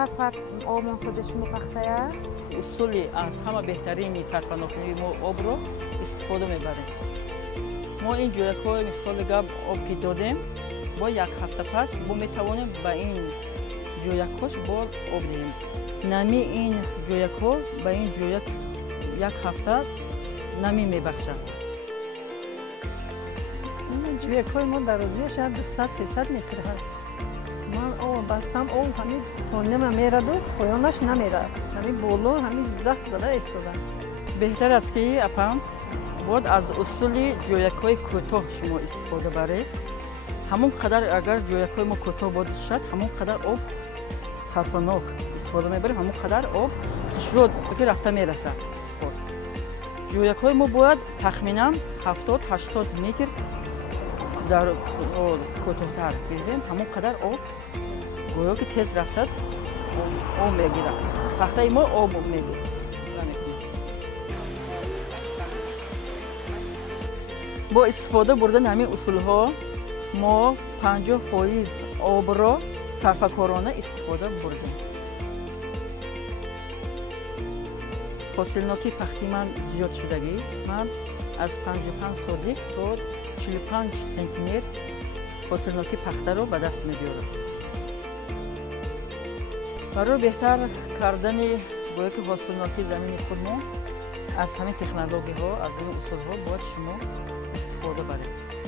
پس آمان سودش مقطعه؟ اصولی از همه بهترین صرفه‌ناکنی ما آب رو استفاده میبریم. ما این جویک‌های مثال گاب آب که دادیم با یک هفته پس ما میتوانیم به این جویک‌هاش بار آب دهیم. نمی این جویک‌ها به این جویک یک هفته نمی میبخشد. جویک‌های ما درازیش 200-300 متر هست. من آب بستم آب همین تا نیم میرد و پایانش نمیرد. همین بالا همین زخم زده ایستادم. بهتر است که اپم باید از اصول جویک‌های کوتاه شما استفاده برید. همون قدر اگر جویک‌های ما کوتاه بود شد همون قدر آب صرفه‌ناک استفاده میبریم، همون قدر آب کشرود که رفته میرسه. جویک‌های ما باید تخمینا 70-80 متر در کوتاه‌تر بگیریم، همون قدر آب گویا که تیز رفته آب میگیره. تخته ما آب میگیره. با استفاده بردن همین اصول‌ها ما 50% آب را صرفه‌کارانه استفاده بردیم. حاصلناکی پختی من زیاد شدگی، من از 55 سادیک تا 45 سانتی‌متر حاصلناکی پخته رو به دست می‌گیرم. برای بهتر کردن گویا که حاصلناکی زمین خود ما از همین تکنولوژی ها، از این اصول ها باید شما استفاده برید.